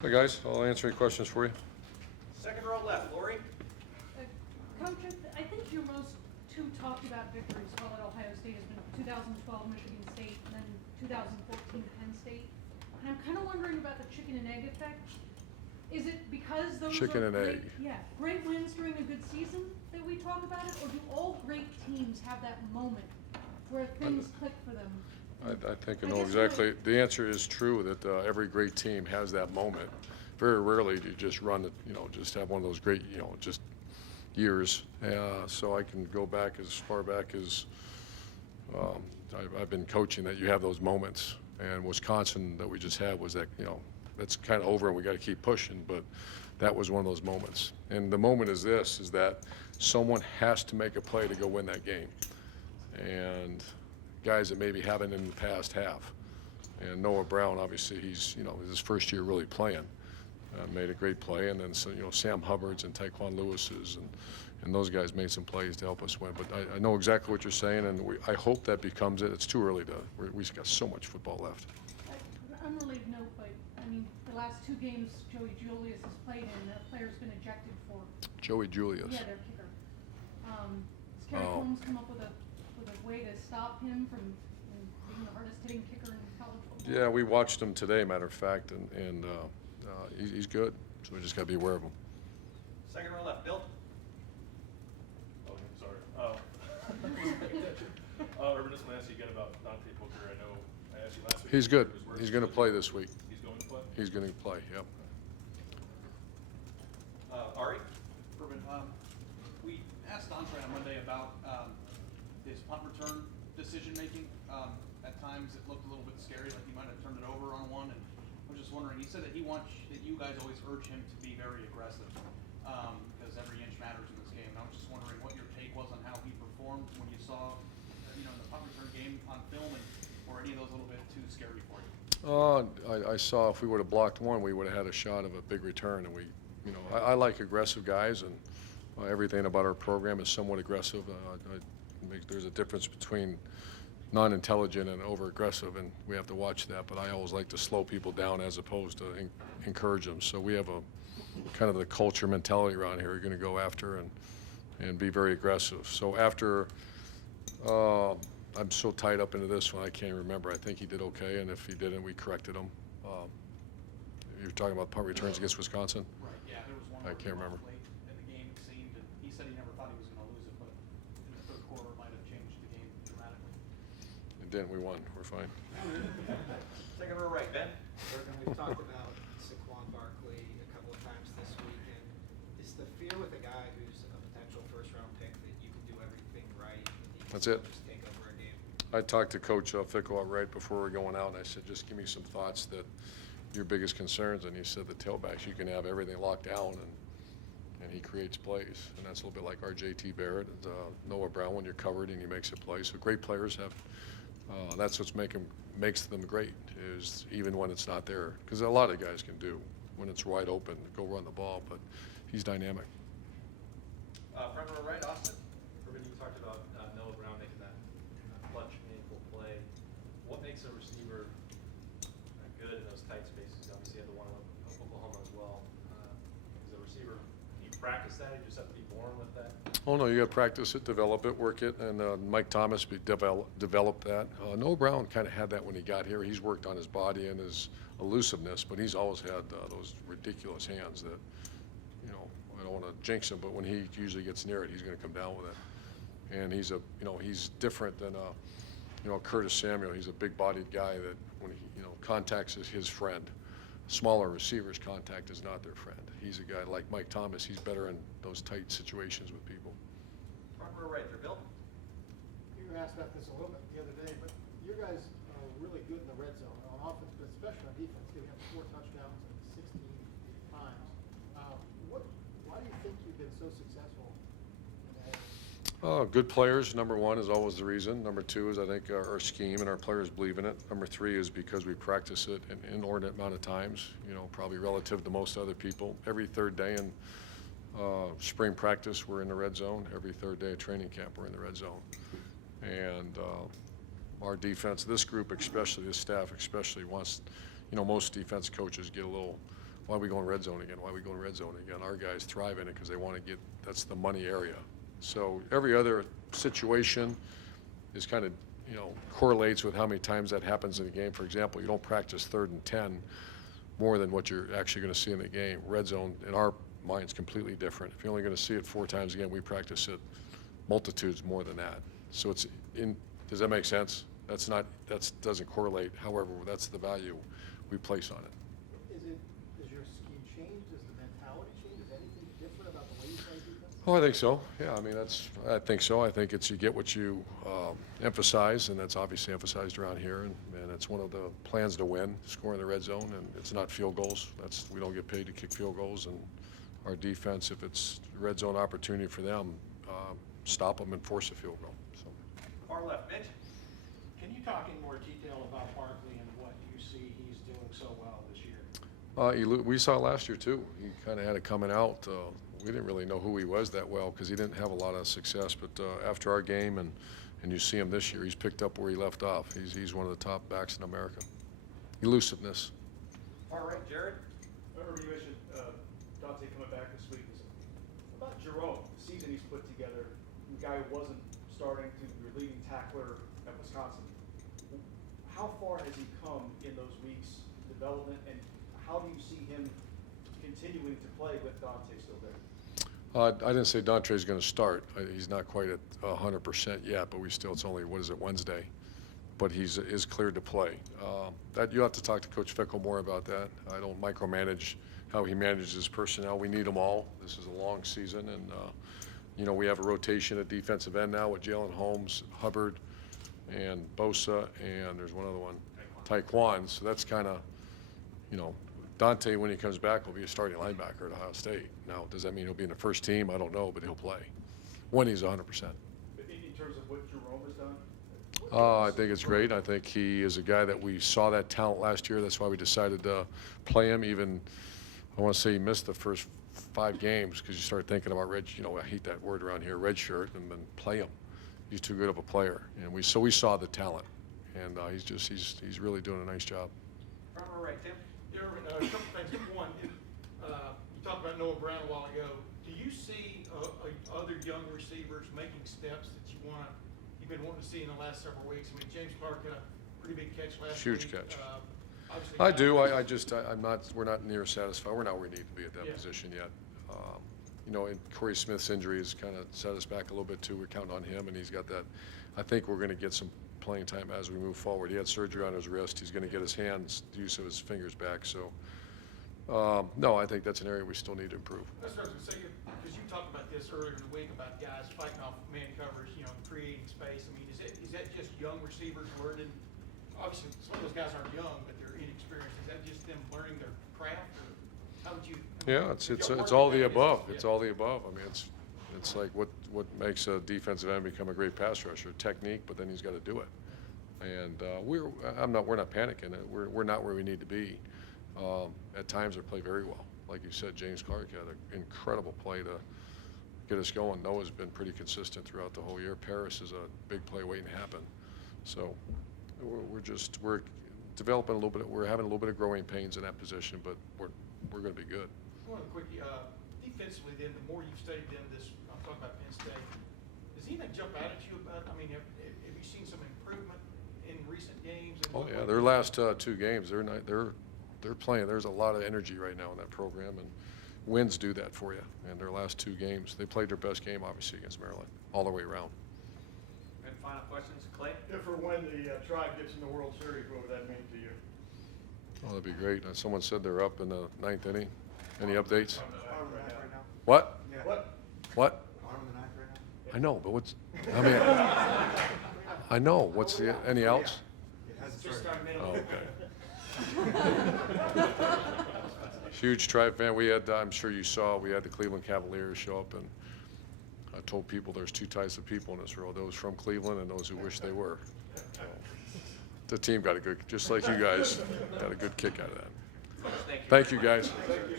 Hey guys, I'll answer any questions for you. Second row left, Lori. Coach, I think your most two talked about victories while at Ohio State has been 2012 Michigan State and then 2014 Penn State. And I'm kind of wondering about the chicken and egg effect. Is it because those Chicken are and great, egg. yeah, great wins during a good season that we talk about it, or do all great teams have that moment where things click for them? I think I I know guess exactly. The answer is true that every great team has that moment. Very rarely do you just run it, just have one of those great, just years. So I can go back as far back as I've been coaching that you have those moments. And Wisconsin that we just had was that, that's kind of over and we got to keep pushing. But that was one of those moments. And the moment is this, is that someone has to make a play to go win that game. And guys that maybe haven't in the past have. And Noah Brown, obviously, he's, his first year really playing. Made a great play. And then, so, Sam Hubbard's and Taekwon Lewis's and those guys made some plays to help us win. But I know exactly what you're saying, and I hope that becomes it. It's too early to, we've got so much football left. Unrelated note, but I mean, the last two games Joey Julius has played in, a player's been ejected for. Joey Julius. Yeah, their kicker. Has Kerry Combs come up with a way to stop him from being the hardest hitting kicker in college football? Yeah, we watched him today, matter of fact, and he's good. So we just got to be aware of him. Second row left, Bill. Oh, sorry. Urban, just want to ask you again about Dante Booker. I know I asked you last week. He's good. He's going to play this week. He's going to play? He's going to play, yep. Ari. Urban, we asked Andre on Monday about his punt return decision making. At times it looked a little bit scary, like he might have turned it over on one. And I was just wondering, he said that he wants that you guys always urge him to be very aggressive because every inch matters in this game. And I was just wondering what your take was on how he performed when you saw, in the punt return game on film, and were any of those a little bit too scary for you? I saw if we would have blocked one, we would have had a shot of a big return. And I like aggressive guys, and everything about our program is somewhat aggressive. There's a difference between non-intelligent and over-aggressive, and we have to watch that. But I always like to slow people down as opposed to encourage them. So we have a kind of the culture mentality around here. You're going to go after and be very aggressive. So after I'm so tied up into this one, I can't remember. I think he did okay, and if he didn't, we corrected him. You're talking about punt returns against Wisconsin? Right, yeah, there was one. I can't remember. Late in the game, it seemed, and he said he never thought he was going to lose it, but in the third quarter, it might have changed the game dramatically. It didn't. We won. We're fine. Second row right, Ben. Urban, we've talked about Saquon Barkley a couple of times this weekend. Is the fear with a guy who's a potential first-round pick that you can do everything right and he can That's it. just take over a game? I talked to Coach Fickle right before we were going out, and I said, just give me some thoughts that your biggest concerns. And he said the tailbacks, you can have everything locked down, and he creates plays. And that's a little bit like our JT Barrett and Noah Brown when you're covered and he makes a play. So great players have, that's what makes them great, is even when it's not there. Because a lot of guys can do, when it's wide open, go run the ball, but he's dynamic. Front row right, Austin. Urban, you talked about Noah Brown making that clutch, meaningful play. What makes a receiver good in those tight spaces? Obviously, you have the one of Oklahoma as well. As a receiver, can you practice that? You just have to be born with that? Oh, no, you got to practice it, develop it, work it, and Mike Thomas developed that. Noah Brown kind of had that when he got here. He's worked on his body and his elusiveness, but he's always had those ridiculous hands that, I don't want to jinx him, but when he usually gets near it, he's going to come down with it. And he's he's different than Curtis Samuel. He's a big-bodied guy that when he, contacts is his friend. Smaller receivers, contact is not their friend. He's a guy like Mike Thomas. He's better in those tight situations with people. Front row right there, Bill. You were asked about this a little bit the other day, but you guys are really good in the red zone on offense, but especially on defense. You have 4 touchdowns and 16 times. Why do you think you've been so successful in that? Good players, number one, is always the reason. Number two is I think our scheme and our players believe in it. Number three is because we practice it an inordinate amount of times, probably relative to most other people. Every third day in spring practice, we're in the red zone. Every third day of training camp, we're in the red zone. And our defense, this group especially, this staff especially wants, most defense coaches get a little why are we going red zone again? Why are we going red zone again? Our guys thrive in it because they want to get, that's the money area. So every other situation is kind of, you know, correlates with how many times that happens in a game. For example, you don't practice 3rd and 10 more than what you're actually going to see in the game. Red zone, in our mind's completely different. If you're only going to see it 4 times again, we practice it multitudes more than that. So it's in, does that make sense? That's not, that doesn't correlate. However, that's the value we place on it. Does your scheme change? Does the mentality change? Is anything different about the way you play defense? Oh, I think so. Yeah, I mean, I think so. I think it's you get what you emphasize, and that's obviously emphasized around here, and it's one of the plans to win, score in the red zone, and it's not field goals. We don't get paid to kick field goals, and our defense, if it's red zone opportunity for them, stop them and force a field goal. So. Far left, Mitch. Can you talk in more detail about Barkley and what you see he's doing so well this year? We saw it last year too. He kind of had it coming out. We didn't really know who he was that well because he didn't have a lot of success. But after our game and you see him this year, he's picked up where he left off. He's one of the top backs in America. Elusiveness. Far right, Jared. I remember you mentioned Dante coming back this week. What about Jerome, the season he's put together, the guy who wasn't starting to your leading tackler at Wisconsin. How far has he come in those weeks development, and how do you see him continuing to play with Dante still there? I didn't say Dante's going to start. He's not quite at 100% yet, but it's only, what is it, Wednesday? But is cleared to play. That you have to talk to Coach Fickle more about that. I don't micromanage how he manages his personnel. We need them all. This is a long season, and you know, we have a rotation at defensive end now with Jalen Holmes, Hubbard, and Bosa, and there's one other one, Taekwon. So that's kind of, you know, Dante, when he comes back, will be a starting linebacker at Ohio State. Now, does that mean he'll be in the first team? I don't know, but he'll play when he's 100%. In terms of what Jerome has done? I think it's great. I think he is a guy that we saw that talent last year. That's why we decided to play him. Even, I want to say he missed the first 5 games because you start thinking about I hate that word around here, red shirt, and then play him. He's too good of a player. And we saw the talent. And he's really doing a nice job. Front row right, Tim. A couple things. One, you talked about Noah Brown a while ago. Do you see other young receivers making steps that you've been wanting to see in the last several weeks? I mean, James Clark had a pretty big catch last week. Huge catch. Obviously I do. We're not near satisfied. We're not where we need to be at that Yeah. position yet. You know, and Corey Smith's injury has kind of set us back a little bit too. We're counting on him, and he's got that. I think we're going to get some playing time as we move forward. He had surgery on his wrist. He's going to get his hands, the use of his fingers back. So, no, I think that's an area we still need to improve. That's what I was going to say, because you talked about this earlier in the week about guys fighting off man coverage, creating space. I mean, is that just young receivers learning? Obviously, some of those guys aren't young, but they're inexperienced. Is that just them learning their craft, or how would you? Yeah, it's all the above. It's all the above. I mean, it's like what makes a defensive end become a great pass rusher? Technique, but then he's got to do it. And we're not panicking. We're not where we need to be. At times, they play very well. Like you said, James Clark had an incredible play to get us going. Noah's been pretty consistent throughout the whole year. Paris is a big play waiting to happen. So we're developing a little bit. We're having a little bit of growing pains in that position, but we're going to be good. One quick, defensively then, the more you've studied them I'm talking about Penn State, does anything jump out at you about, have you seen some improvement in recent games? Oh yeah, their last 2 games, they're playing. There's a lot of energy right now in that program, and wins do that for you. And their last 2 games, they played their best game, obviously, against Maryland, all the way around. And final questions, Clay? If or when the Tribe gets in the World Series, what would that mean to you? Oh, that'd be great. Someone said they're up in the 9th inning. Any updates? Arm and a half right now? What? Yeah. What? Arm and a knife right now? I know, but I know. What's any outs? It hasn't Just started. start middle. Oh, okay. Huge Tribe fan. I'm sure you saw, we had the Cleveland Cavaliers show up, and I told people there's 2 types of people in this world, those from Cleveland and those who wish they were. So, the team got a good, just like you guys, got a good kick out of that. Thank you. Thank you, very much. guys.